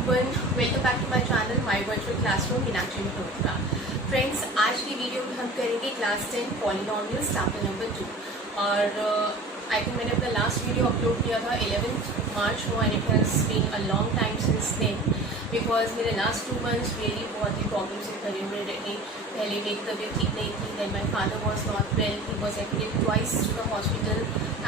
everyone, welcome back to my channel My Virtual Classroom Meenakshi Malhotra. Friends, आज की video में हम करेंगे क्लास 10 पॉलिनोमियल्स चैप्टर नंबर 2 और आई थिंक मैंने अपना लास्ट वीडियो अपलोड किया था 11 मार्च को and it has been a long time since then because मेरे लास्ट 2 मंथ्स रियली बहुत ही प्रॉब्लम्स से भरे हुए रहे। पहले मेरी तबीयत ठीक नहीं थी, then my father was not well, he was admitted twice to the hospital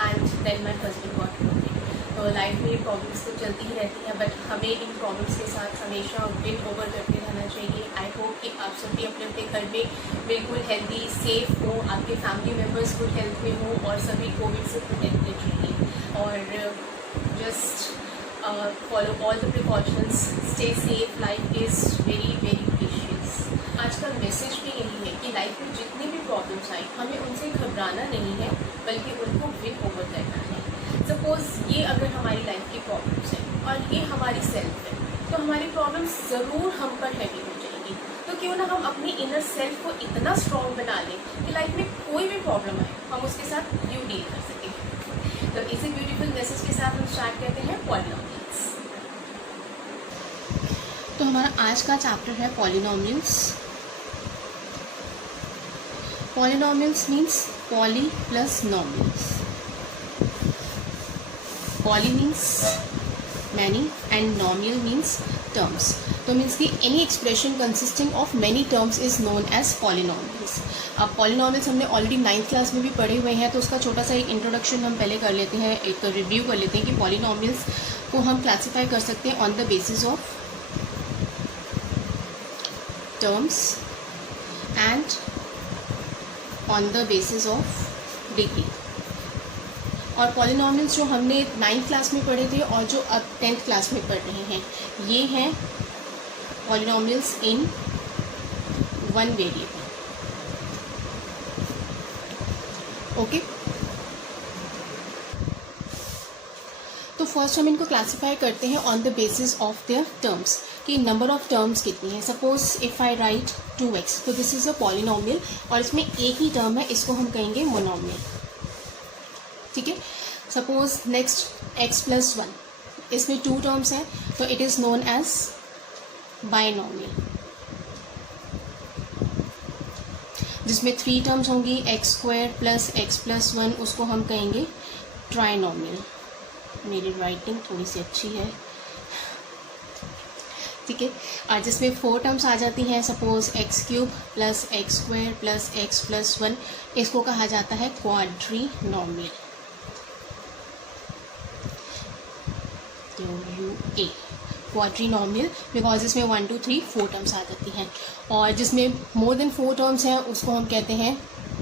and then my husband got promoted. तो लाइफ में ये प्रॉब्लम्स तो चलती ही रहती हैं, बट हमें इन प्रॉब्लम्स के साथ हमेशा विन ओवर करते रहना चाहिए। आई होप कि आप सभी अपने अपने घर में बिल्कुल हेल्दी सेफ हो, आपके फैमिली मेम्बर्स गुड हेल्थ में हो और सभी कोविड से प्रोटेक्टेड रहिए और just follow all the precautions, stay safe, life is very very precious. आज का मैसेज भी यही है कि लाइफ में जितनी भी प्रॉब्लम्स आए हमें उनसे घबराना नहीं है, बल्कि उनको विन ओवर करना है। सपोज़ ये अगर हमारी लाइफ की प्रॉब्लम्स हैं और ये हमारी सेल्फ है, तो हमारी प्रॉब्लम्स ज़रूर हम पर हैवी हो जाएगी। तो क्यों ना हम अपनी इनर सेल्फ को इतना स्ट्रॉन्ग बना लें कि लाइफ में कोई भी प्रॉब्लम आए हम उसके साथ यूँ डील कर सकें। तो इसी ब्यूटीफुल मैसेज के साथ हम स्टार्ट करते हैं पॉलिनोमियल्स। तो हमारा आज का चैप्टर है polynomials. Polynomials means poly plus nomials. Poly means many and nomial means terms. तो मीन्स कि any expression consisting of many terms is known as polynomials. अब polynomials हमने ऑलरेडी 9th क्लास में भी पढ़े हुए हैं, तो उसका छोटा सा एक इंट्रोडक्शन हम पहले कर लेते हैं, एक रिव्यू कर लेते हैं कि polynomials को हम क्लासीफाई कर सकते हैं on the basis of terms and on the basis of degree. और पॉलिनोमियल्स जो हमने 9th क्लास में पढ़े थे और जो अब 10th क्लास में पढ़ रहे हैं, ये हैं polynomials in one variable. Okay, तो फर्स्ट हम इनको क्लासीफाई करते हैं on the basis of their terms कि नंबर ऑफ टर्म्स कितनी है। Suppose if I right 2x, तो दिस इज़ अ पॉलिनोमियल और इसमें एक ही टर्म है, इसको हम कहेंगे मोनोमियल। ठीक है, सपोज नेक्स्ट x प्लस 1, इसमें 2 टर्म्स हैं, तो it is known as binomial. जिसमें 3 टर्म्स होंगी x square plus x plus 1, उसको हम कहेंगे ट्राइनोमियल। मेरी राइटिंग थोड़ी सी अच्छी है, ठीक है। और जिसमें 4 टर्म्स आ जाती हैं, suppose x cube plus x square plus x plus 1, इसको कहा जाता है क्वाड्रीनोमियल। ए क्वाड्रीनोमियल बिकॉज इसमें 1 2 3 4 टर्म्स आ जाती हैं, और जिसमें मोर देन 4 टर्म्स हैं उसको हम कहते हैं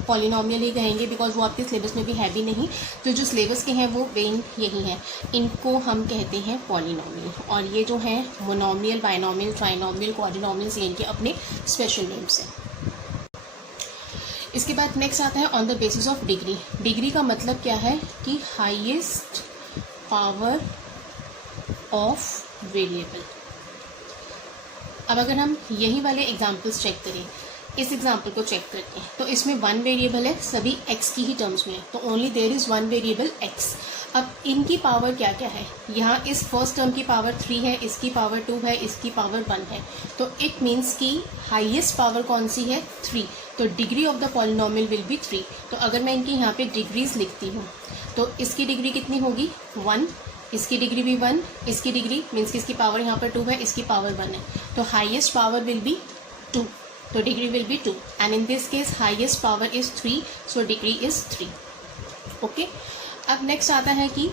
पॉलिनोमियल ही कहेंगे, बिकॉज वो आपके सिलेबस में भी है भी नहीं। तो जो सिलेबस के हैं वो वेन यही हैं, इनको हम कहते हैं पॉलिनोमियल। और ये जो हैं मोनोमियल, बाइनोमियल, ट्राइनोमियल, क्वाड्रीनोमियल, ये इनके अपने स्पेशल नेम्स हैं। इसके बाद नेक्स्ट आता है on the basis of degree. Degree का मतलब क्या है कि हाईएस्ट पावर ऑफ वेरिएबल। अब अगर हम यही वाले एग्जांपल्स चेक करें, इस एग्जांपल को चेक करते हैं, तो इसमें 1 वेरिएबल है, सभी x की ही टर्म्स में है, तो only there is 1 variable x। अब इनकी पावर क्या क्या है, यहाँ इस फर्स्ट टर्म की पावर 3 है, इसकी पावर 2 है, इसकी पावर 1 है, तो इट मीन्स कि हाईएस्ट पावर कौन सी है, 3। तो degree of the polynomial will be 3। तो अगर मैं इनकी यहाँ पे डिग्रीज लिखती हूँ, तो इसकी डिग्री कितनी होगी, 1, इसकी डिग्री भी 1, इसकी डिग्री मीन्स कि इसकी पावर यहाँ पर 2 है, इसकी पावर 1 है, तो हाईएस्ट पावर विल बी 2, तो degree will be 2, and in this case highest power is 3, so degree is 3। Okay, अब नेक्स्ट आता है कि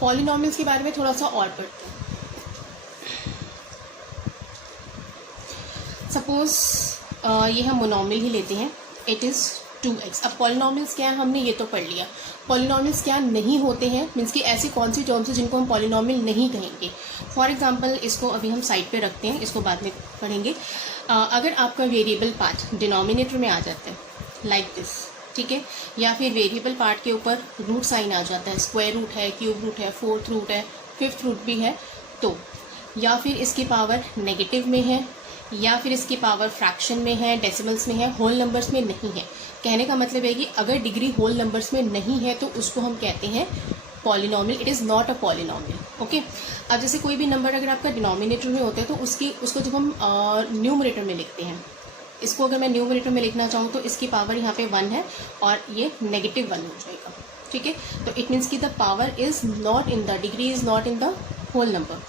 पॉलिनोमियल्स के बारे में थोड़ा सा और पढ़ते हैं। सपोज ये हम मोनोमियल ही लेते हैं, इट इज़ 2x। अब पॉलिनोमियल्स क्या है हमने ये तो पढ़ लिया, पॉलिनोमियल्स क्या नहीं होते हैं, मीन्स कि ऐसी कौन सी टर्म्स हैं जिनको हम पॉलिनोमियल नहीं कहेंगे। फॉर एग्जांपल इसको अभी हम साइड पे रखते हैं, इसको बाद में पढ़ेंगे। अगर आपका वेरिएबल पार्ट डिनोमिनेटर में आ जाता है लाइक दिस, ठीक है, या फिर वेरिएबल पार्ट के ऊपर रूट साइन आ जाता है, स्क्वायर रूट है, क्यूब रूट है, 4th रूट है, 5th रूट भी है, तो या फिर इसकी पावर नेगेटिव में है, या फिर इसकी पावर फ्रैक्शन में है, डेसिमल्स में है, होल नंबर्स में नहीं है। कहने का मतलब है कि अगर डिग्री होल नंबर्स में नहीं है तो उसको हम कहते हैं polynomial, it is not a polynomial. Okay, अब जैसे कोई भी नंबर अगर आपका डिनोमिनेटर में होता है तो उसको जब हम न्यूमरेटर में लिखते हैं, इसको अगर मैं न्यूमरेटर में लिखना चाहूँ तो इसकी पावर यहाँ पे 1 है और ये -1 हो जाएगा। ठीक है, तो इट मीन्स कि the power is not in the, degree is not in the whole number.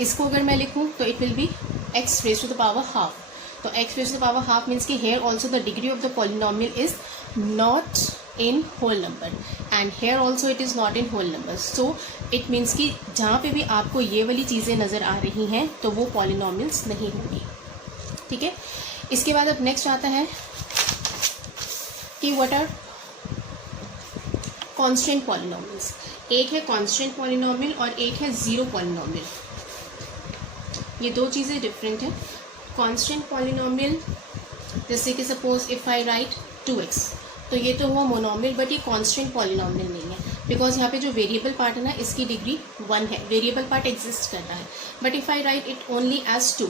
इसको अगर मैं लिखूँ तो it will be x raise to the power half. तो x raise to the power half means कि here also the degree of the polynomial is not in whole number and here also it is not in whole number. So it means कि जहाँ पे भी आपको ये वाली चीज़ें नज़र आ रही हैं तो वो पॉलिनॉमियल्स नहीं होंगी। ठीक है, इसके बाद अब नेक्स्ट आता है कि व्हाट आर कांस्टेंट पॉलिनॉमियल्स। एक है कांस्टेंट पॉलिनॉमियल और एक है ज़ीरो पॉलिनॉमियल। ये दो चीज़ें डिफरेंट हैं। कांस्टेंट पॉलिनॉमियल जैसे कि suppose if I right 2x, तो ये तो हुआ मोनोमियल, बट ये कांस्टेंट पॉलिनॉमियल नहीं है बिकॉज यहाँ पे जो वेरिएबल पार्ट है ना इसकी डिग्री 1 है, वेरिएबल पार्ट एग्जिस्ट कर रहा है। But if I write it only as 2,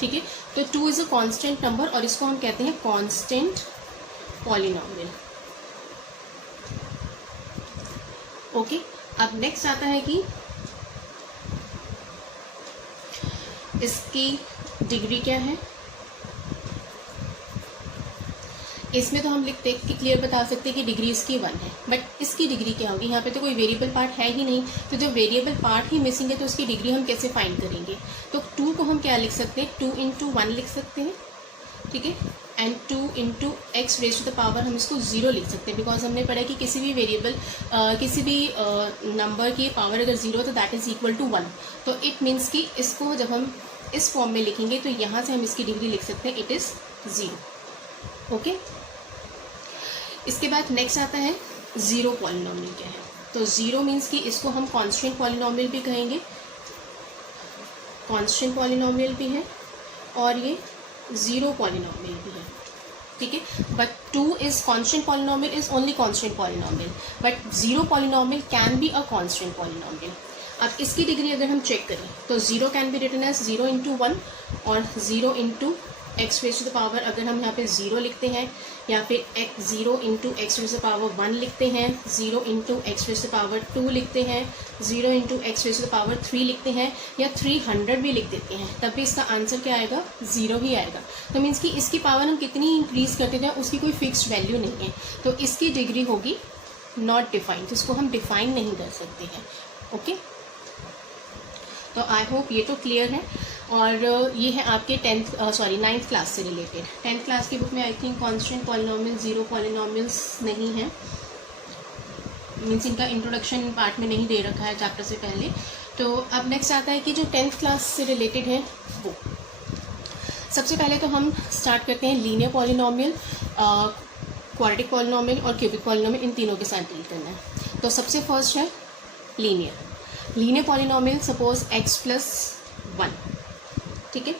ठीक है, तो 2 इज़ अ कांस्टेंट नंबर और इसको हम कहते हैं कांस्टेंट पॉलिनॉमियल। ओके, अब नेक्स्ट आता है कि इसकी डिग्री क्या है। इसमें तो हम लिखते कि क्लियर बता सकते हैं कि डिग्री इसकी 1 है, बट इसकी डिग्री क्या होगी। यहाँ पे तो कोई वेरिएबल पार्ट है ही नहीं, तो जब वेरिएबल पार्ट ही मिसिंग है तो उसकी डिग्री हम कैसे फाइंड करेंगे। तो 2 को हम क्या लिख सकते हैं, 2 × 1 लिख सकते हैं। ठीक है, and 2 × x raise to the power हम इसको 0 लिख सकते हैं बिकॉज हमने पढ़ा कि किसी भी वेरिएबल किसी भी नंबर की पावर अगर 0 तो दैट इज़ इक्वल टू 1। तो इट मीन्स कि इसको जब हम इस फॉर्म में लिखेंगे तो यहाँ से हम इसकी डिग्री लिख सकते हैं, इट इज़ 0। ओके, इसके बाद नेक्स्ट आता है ज़ीरो पॉलिनॉमियल क्या है। तो ज़ीरो मीन्स कि इसको हम कांस्टेंट पॉलिनॉमियल भी कहेंगे, कांस्टेंट पॉलिनॉमियल भी है और ये ज़ीरो पॉलिनॉमियल भी है। ठीक है, but 2 is constant polynomial is only constant polynomial, but zero polynomial can be a constant polynomial. अब इसकी डिग्री अगर हम चेक करें तो 0 कैन बी रिटन एज 0 × 1 और 0 × x raise to the power अगर हम यहाँ पे 0 लिखते हैं या फिर 0 × x raise to the power 1 लिखते हैं, 0 × x raise to the power 2 लिखते हैं, 0 × x raise to the power 3 लिखते हैं या 300 भी लिख देते हैं, तब भी इसका आंसर क्या आएगा, 0 ही आएगा। तो मीन्स कि इसकी पावर हम कितनी इंक्रीज़ करते जाएं उसकी कोई फिक्स्ड वैल्यू नहीं है, तो इसकी डिग्री होगी नॉट डिफाइंड, जिसको हम डिफाइन नहीं कर सकते हैं। ओके, तो आई होप ये तो क्लियर है। और ये है आपके 9th क्लास से रिलेटेड। 10th क्लास की बुक में I think constant polynomial, zero polynomials नहीं है, मीन्स इनका इंट्रोडक्शन पार्ट में नहीं दे रखा है चैप्टर से पहले। तो अब नेक्स्ट आता है कि जो 10th क्लास से रिलेटेड है वो। सबसे पहले तो हम स्टार्ट करते हैं लीनियर पॉलिनॉमियल, क्वाड्रेटिक पॉलिनॉमियल और क्यूबिक पॉलिनॉमियल, इन तीनों के साथ डील करना है। तो सबसे फर्स्ट है लीनियर पॉलिनॉमियल, सपोज x + 1। ठीक है,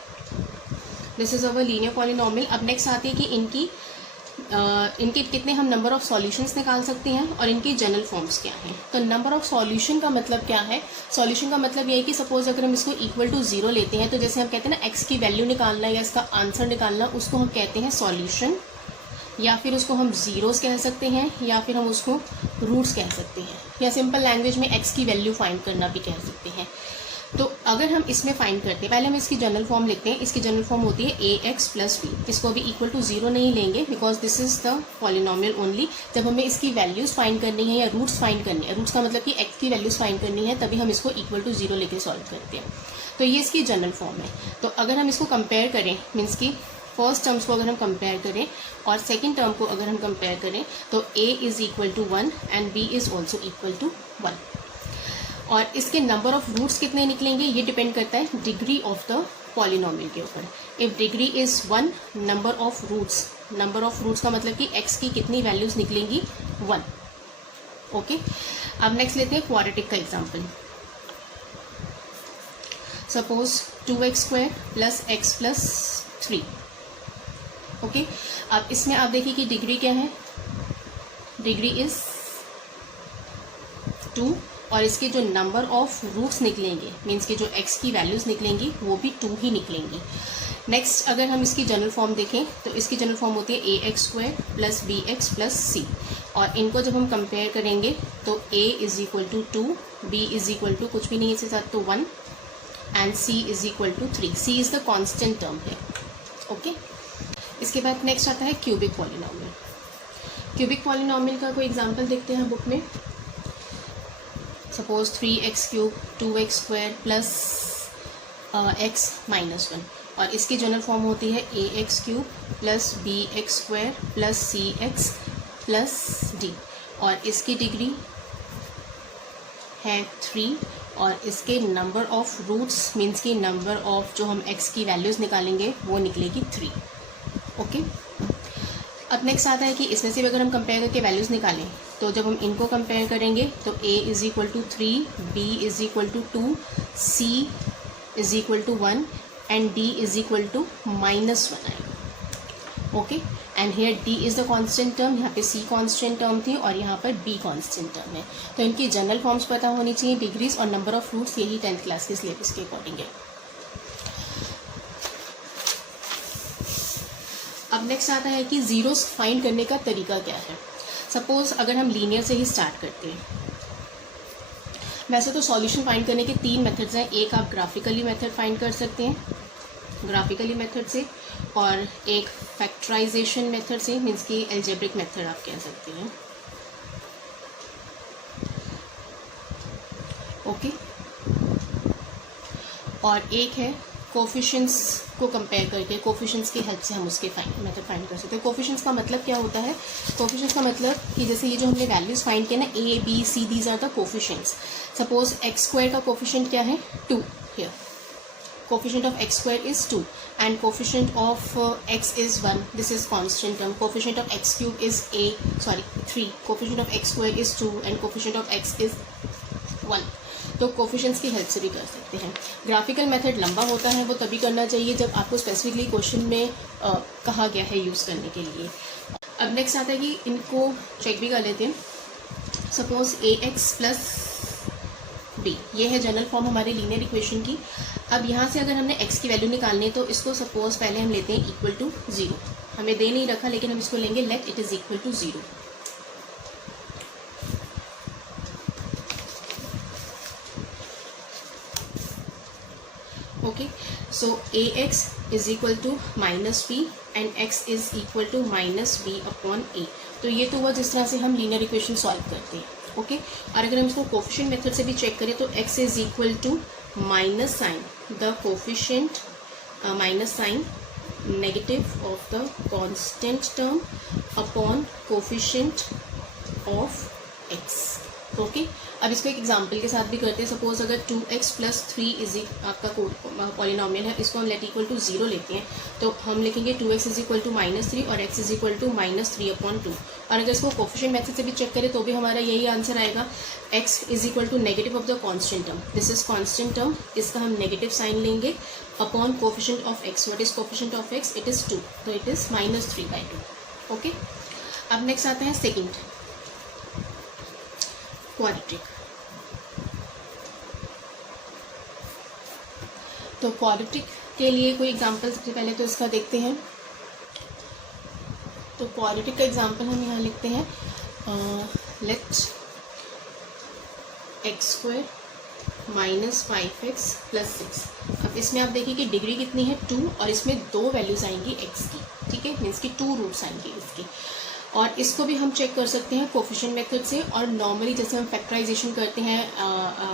this is our linear polynomial. अब नेक्स्ट आती है कि इनके कितने हम नंबर ऑफ सॉल्यूशंस निकाल सकते हैं और इनकी जनरल फॉर्म्स क्या हैं। तो नंबर ऑफ सॉल्यूशन का मतलब क्या है, सॉल्यूशन का मतलब ये है कि सपोज अगर हम इसको इक्वल टू 0 लेते हैं तो जैसे हम कहते हैं ना x की वैल्यू निकालना या इसका आंसर निकालना, उसको हम कहते हैं सॉल्यूशन, या फिर उसको हम ज़ीरोज़ कह सकते हैं या फिर हम उसको रूट्स कह सकते हैं, या सिंपल लैंग्वेज में x की वैल्यू फाइंड करना भी कह सकते हैं। तो अगर हम इसमें फाइंड करते हैं, पहले हम इसकी जनरल फॉर्म लिखते हैं। इसकी जनरल फॉर्म होती है ax + b। इसको भी इक्वल टू 0 नहीं लेंगे because this is the polynomial only. जब हमें इसकी वैल्यूज़ फाइंड करनी है या रूट्स फाइंड करनी है, रूट्स का मतलब कि x की वैल्यूज़ फाइंड करनी है, तभी हम इसको इक्वल टू 0 लेके सॉल्व करते हैं। तो ये इसकी जनरल फॉर्म है। तो अगर हम इसको कंपेयर करें, मीन्स कि फर्स्ट टर्म्स को अगर हम कंपेयर करें और सेकेंड टर्म को अगर हम कंपेयर करें तो a is equal to 1 and b is also equal to 1। और इसके नंबर ऑफ रूट्स कितने निकलेंगे ये डिपेंड करता है डिग्री ऑफ द पॉलिनॉमियल के ऊपर। If degree is 1, number of roots का मतलब कि x की कितनी वैल्यूज़ निकलेंगी, 1। ओके, अब नेक्स्ट लेते हैं क्वाड्रेटिक का example. Suppose 2x² + x + 3। Okay, अब इसमें आप देखिए कि डिग्री क्या है, डिग्री इज़ 2 और इसके जो नंबर ऑफ रूट्स निकलेंगे, मीन्स के जो x की वैल्यूज़ निकलेंगी वो भी 2 ही निकलेंगी। नेक्स्ट अगर हम इसकी जनरल फॉर्म देखें तो इसकी जनरल फॉर्म होती है ax² + bx + c। और इनको जब हम कंपेयर करेंगे तो a is equal to 2, b is equal to कुछ भी नहीं इसके साथ तो 1 and c is equal to 3. c is the constant term है. ओके, इसके बाद नेक्स्ट आता है क्यूबिक पॉलिनॉमियल. क्यूबिक पॉलिनॉमियल का कोई एग्जांपल देखते हैं बुक में. Suppose 3x cube 2x square plus x minus 1, और इसकी जनरल फॉर्म होती है ax cube plus bx square plus cx plus d, और इसकी डिग्री है 3, और इसके नंबर ऑफ रूट्स मीन्स की नंबर ऑफ जो हम x की वैल्यूज़ निकालेंगे वो निकलेगी 3. ओके, अब नेक्स्ट आता है कि इसमें से भी अगर हम कंपेयर करके वैल्यूज़ निकालें तो जब हम इनको कंपेयर करेंगे तो a is equal to 3, b is equal to 2, c is equal to 1 and d is equal to -1 आएगा. Okay, and here d is the constant term, यहाँ पे c कांस्टेंट टर्म थी और यहाँ पर b कांस्टेंट टर्म है. तो इनकी जनरल फॉर्म्स पता होनी चाहिए, डिग्रीज और नंबर ऑफ रूट्स, यही 10th क्लास के सिलेबस के अकॉर्डिंग है. अब नेक्स्ट आता है कि ज़ीरोस फाइंड करने का तरीका क्या है. सपोज अगर हम लीनियर से ही स्टार्ट करते हैं, वैसे तो सॉल्यूशन फाइंड करने के 3 मेथड्स हैं. एक आप ग्राफिकली मेथड फाइंड कर सकते हैं, ग्राफिकली मेथड से, और एक फैक्टराइजेशन मेथड से, मीन्स की एल्जेब्रिक मेथड आप कह सकते हैं. ओके, और एक है कोफिशिएंट्स को कंपेयर करके, कोफिशिएंट्स की हेल्प से हम उसके मेथड फाइंड कर सकते हैं. कोफिशिएंट्स का मतलब क्या होता है? कोफिशिएंट्स का मतलब कि जैसे ये जो हमने वैल्यूज़ फाइंड किया ना, a b c, these are the coefficients. Suppose x square का कोफिशिएंट क्या है? 2. Here coefficient of x square is 2 and coefficient of x is 1. This is constant term. Coefficient of x cube is 3. Coefficient of x square is 2 and coefficient of x is 1. तो coefficients की help से भी कर सकते हैं. Graphical method लंबा होता है, वो तभी करना चाहिए जब आपको स्पेसिफिकली क्वेश्चन में कहा गया है यूज़ करने के लिए. अब नेक्स्ट आता है कि इनको चेक भी कर लेते हैं. सपोज ax प्लस b, ये है जनरल फॉर्म हमारे लीनियर इक्वेशन की. अब यहाँ से अगर हमने x की वैल्यू निकालनी है तो इसको सपोज पहले हम लेते हैं इक्वल टू 0. हमें दे नहीं रखा लेकिन हम इसको लेंगे let it is equal to 0. Okay, so ax is equal to minus b and x is equal to minus b upon a. तो ये तो हुआ जिस तरह से हम लीनियर इक्वेशन सॉल्व करते हैं. ओके, और अगर हम इसको कोफिशिएंट मेथड से भी चेक करें तो x is equal to minus sign the coefficient minus sign negative of the constant term upon coefficient of x. Okay, अब इसको एक एग्जांपल के साथ भी करते हैं. सपोज अगर 2x प्लस 3 इज आपका पॉलिनॉमियल है, इसको हम लेट इक्वल टू 0 लेते हैं तो हम लिखेंगे 2x इज इक्वल टू -3 और x is equal to -3 upon 2. और अगर इसको कोफिशिएंट मेथड से भी चेक करें तो भी हमारा यही आंसर आएगा. x is equal to negative of the constant term, this is constant term, इसका हम नेगेटिव साइन लेंगे upon coefficient of x. What is coefficient of x? It is 2, तो इट इज़ -3/2. ओके, अब नेक्स्ट आता है second, quadratic. तो quadratic के लिए कोई एग्जांपल सबसे पहले तो इसका देखते हैं. तो क्वाड्रेटिक का एग्जांपल हम यहाँ लिखते हैं let x square minus 5x plus 6. अब इसमें आप देखिए कि डिग्री कितनी है 2 और इसमें 2 वैल्यूज आएंगी x की. ठीक है, मीन्स की 2 रूट्स आएंगे इसकी. और इसको भी हम चेक कर सकते हैं कोफिशिएंट मेथड से, और नॉर्मली जैसे हम फैक्टराइजेशन करते हैं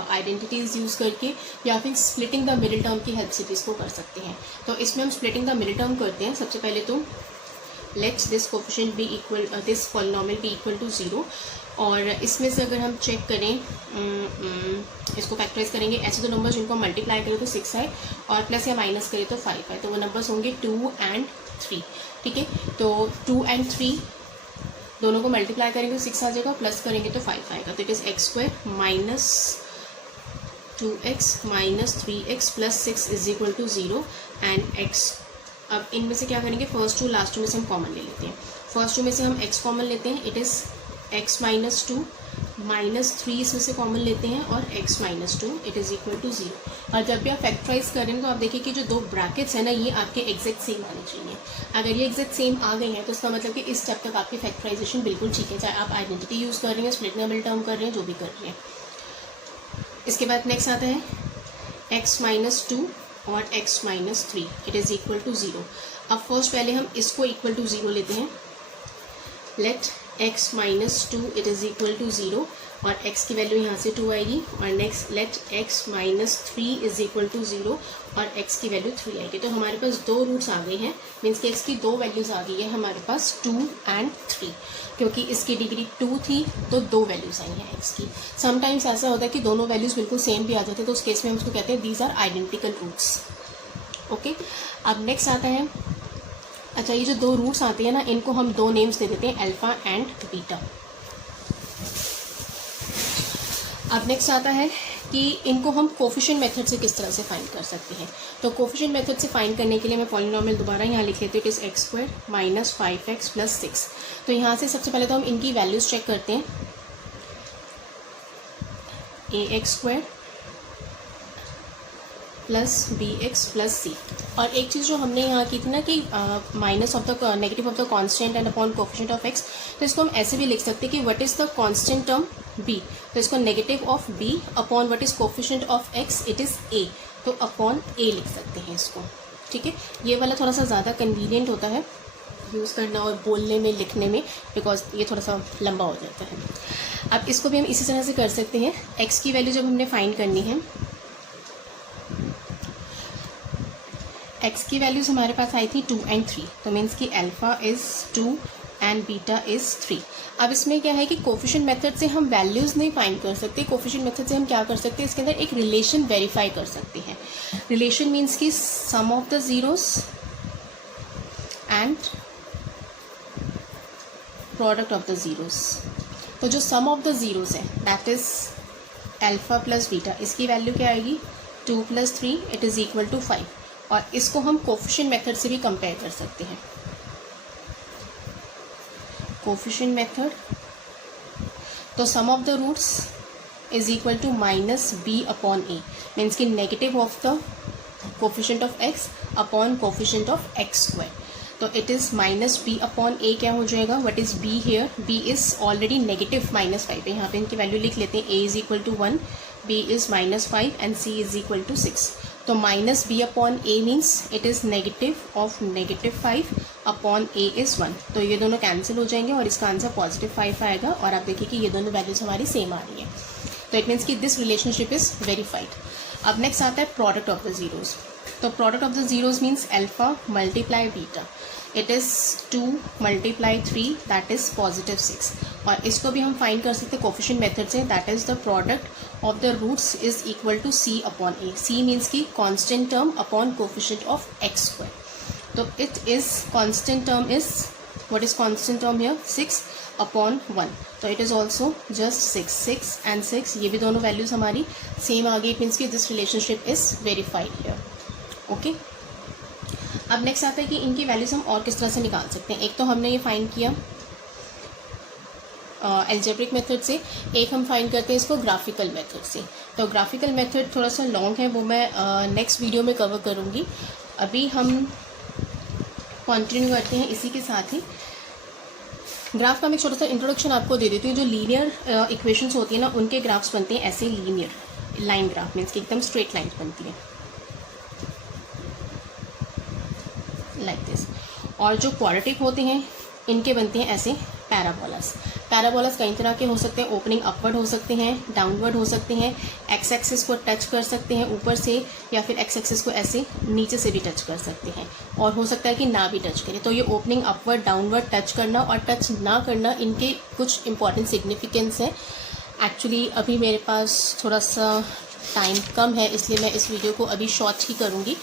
आइडेंटिटीज़ यूज़ करके, या फिर स्प्लिटिंग द मिडिल टर्म की हेल्प से भी इसको कर सकते हैं. तो इसमें हम स्प्लिटिंग द मिडिल टर्म करते हैं. सबसे पहले तो let's this coefficient be equal, this polynomial be equal to 0. और इसमें से अगर हम चेक करें, इसको फैक्टराइज करेंगे, ऐसे दो नंबर्स जिनको मल्टीप्लाई करें तो 6 आए और प्लस या माइनस करें तो 5 आए, तो वो नंबर्स होंगे 2 एंड 3. ठीक है, तो 2 एंड 3 दोनों को मल्टीप्लाई करेंगे तो 6 आ जाएगा, प्लस करेंगे तो 5 आएगा. तो it is x square minus 2x minus 3x plus 6 is equal to 0 and x. अब इनमें से क्या करेंगे, फर्स्ट टू लास्ट टू में से हम कॉमन ले लेते हैं. फर्स्ट टू में से हम x कॉमन लेते हैं, it is x minus two minus 3 इसमें से कॉमन लेते हैं और x minus two it is equal to 0। और जब भी आप फैक्टराइज करें तो आप देखिए कि जो दो ब्रैकेट्स हैं ना ये आपके एग्जैक्ट सेम आने चाहिए। अगर ये एग्जैक्ट सेम आ गए हैं तो इसका मतलब कि इस स्टेप तक आपकी फैक्टराइजेशन बिल्कुल ठीक है, चाहे आप आइडेंटिटी यूज़ कर रहे हैं, स्प्लिटिंग टर्म कर रहे हैं, जो भी कर रहे हैं। इसके बाद नेक्स्ट आता है x माइनस टू और x minus 3 it is equal to 0। अब फर्स्ट पहले हम इसको इक्वल टू 0 लेते हैं। Let x minus two it is equal to 0 और x की वैल्यू यहाँ से 2 आएगी। और next let x minus 3 is equal to 0 और x की वैल्यू 3 आएगी। तो हमारे पास दो रूट्स आ गए हैं, मीन्स कि x की दो वैल्यूज़ आ गई है हमारे पास 2 एंड 3, क्योंकि इसकी डिग्री 2 थी तो दो वैल्यूज़ आई हैं x की। समटाइम्स ऐसा होता है कि दोनों वैल्यूज़ बिल्कुल सेम भी आ जाते हैं, तो उस केस में हम उसको कहते हैं these are identical roots. Okay, अब नेक्स्ट आता है, अच्छा ये जो दो रूट्स आते हैं ना इनको हम दो नेम्स दे देते हैं, अल्फ़ा एंड बीटा। अब नेक्स्ट आता है कि इनको हम कोफिशिएंट मेथड से किस तरह से फाइंड कर सकते हैं। तो कोफिशिएंट मेथड से फाइंड करने के लिए मैं पॉलिनोमियल दोबारा यहाँ लिख लेती हूँ, it is x square minus 5x plus 6। तो यहाँ से सबसे पहले तो हम इनकी वैल्यूज़ चेक करते हैं, ax square plus B X plus C. और एक चीज़ जो हमने यहाँ की थी ना कि minus of the negative of the constant and upon coefficient of x, तो इसको हम ऐसे भी लिख सकते हैं कि what is the constant term b, तो इसको negative of b upon what is coefficient of x it is a, तो अपॉन a लिख सकते हैं इसको। ठीक है, ये वाला थोड़ा सा ज़्यादा कन्वीनियंट होता है यूज़ करना और बोलने में लिखने में, बिकॉज ये थोड़ा सा लंबा हो जाता है। अब इसको भी हम इसी तरह से कर सकते हैं। x की वैल्यू जब हमने फाइंड करनी है, x की वैल्यूज़ हमारे पास आई थी 2 एंड 3, तो मीन्स कि alpha is 2 and beta is 3। अब इसमें क्या है कि कोफिशिएंट मेथड से हम वैल्यूज़ नहीं फाइंड कर सकते, कोफिशिएंट मेथड से हम क्या कर सकते हैं, इसके अंदर एक रिलेशन वेरीफाई कर सकते हैं। रिलेशन मीन्स कि sum of the zeros and product of the zeros. तो जो सम ऑफ द ज़ीरोस है that is alpha plus beta, इसकी वैल्यू क्या आएगी 2 plus 3 it is equal to 5। और इसको हम कोफिशिएंट मेथड से भी कंपेयर कर सकते हैं। कोफिशिएंट मेथड, तो sum of the roots is equal to minus B upon A, means कि negative of the coefficient of X upon coefficient of X square. तो it is minus B upon A क्या हो जाएगा, what is B here, B is already negative -5 है, यहाँ पे इनकी value लिख लेते हैं, A is equal to 1, B is -5 and C is equal to 6। तो minus B upon A means it is negative of -5 upon A is 1। तो ये दोनों कैंसिल हो जाएंगे और इसका आंसर +5 आएगा। और आप देखिए कि ये दोनों वैल्यूज हमारी सेम आ रही है, तो इट मीन्स कि दिस रिलेशनशिप इज़ वेरीफाइड। अब नेक्स्ट आता है प्रोडक्ट ऑफ द ज़ीरोज़। तो product of the zeros means alpha multiply beta, it is 2 multiply 3 that is +6। और इसको भी हम फाइंड कर सकते हैं कोफिशिएंट मेथड से, that is the product of the roots is equal to c upon A. c means की constant term upon coefficient of X square. तो it is constant term is, what is constant term here, 6 upon 1, तो it is also just 6 and 6, ये भी दोनों values हमारी same आ गई, means की this relationship is verified here. Okay, अब next आता है कि इनकी वैल्यूज़ हम और किस तरह से निकाल सकते हैं। एक तो हमने ये फाइंड किया एल्जेब्रिक मेथड से, एक हम फाइंड करते हैं इसको ग्राफिकल मेथड से। तो ग्राफिकल मेथड थोड़ा सा लॉन्ग है, वो मैं नेक्स्ट वीडियो में कवर करूँगी। अभी हम कंटिन्यू करते हैं इसी के साथ ही। ग्राफ का मैं एक छोटा सा इंट्रोडक्शन आपको दे देती हूँ। जो लीनियर इक्वेशंस होती है ना, उनके ग्राफ्स बनते हैं ऐसे लीनियर लाइन ग्राफ, मीन्स कि एकदम स्ट्रेट लाइन बनती है लाइक दिस। और जो क्वाड्रेटिक होते हैं इनके बनते हैं ऐसे पैराबोलास। पैराबोलास कई तरह के हो सकते हैं, ओपनिंग अपवर्ड हो सकते हैं, डाउनवर्ड हो सकते हैं, एक्स एक्सिस को टच कर सकते हैं ऊपर से, या फिर एक्स एक्सिस को ऐसे नीचे से भी टच कर सकते हैं, और हो सकता है कि ना भी टच करें। तो ये ओपनिंग अपवर्ड डाउनवर्ड टच करना और टच ना करना, इनके कुछ इंपॉर्टेंट सिग्निफिकेंस है। एक्चुअली अभी मेरे पास थोड़ा सा टाइम कम है, इसलिए मैं इस वीडियो को अभी शॉर्ट ही करूँगी।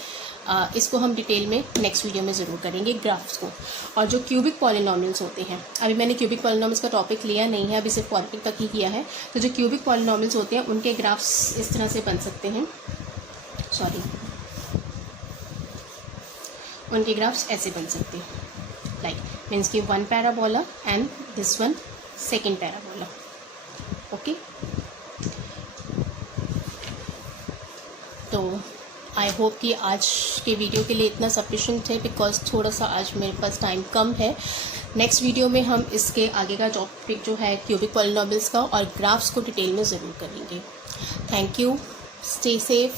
इसको हम डिटेल में नेक्स्ट वीडियो में ज़रूर करेंगे ग्राफ्स को। और जो क्यूबिक पॉलिनोमियल्स होते हैं, अभी मैंने क्यूबिक पॉलिनोमियल्स का टॉपिक लिया नहीं है, अभी सिर्फ क्वाड्रेटिक तक ही किया है। तो जो क्यूबिक पॉलिनोमियल्स होते हैं उनके ग्राफ्स इस तरह से बन सकते हैं, उनके ग्राफ्स ऐसे बन सकते हैं, लाइक मीन्स कि 1 parabola and this one second parabola. Okay, तो आई होप कि आज के वीडियो के लिए इतना सफिशेंट है, बिकॉज थोड़ा सा आज मेरे पास टाइम कम है। नेक्स्ट वीडियो में हम इसके आगे का टॉपिक जो है क्यूबिक पॉलिनॉमियल्स का और ग्राफ्स को डिटेल में ज़रूर करेंगे। Thank you, stay safe.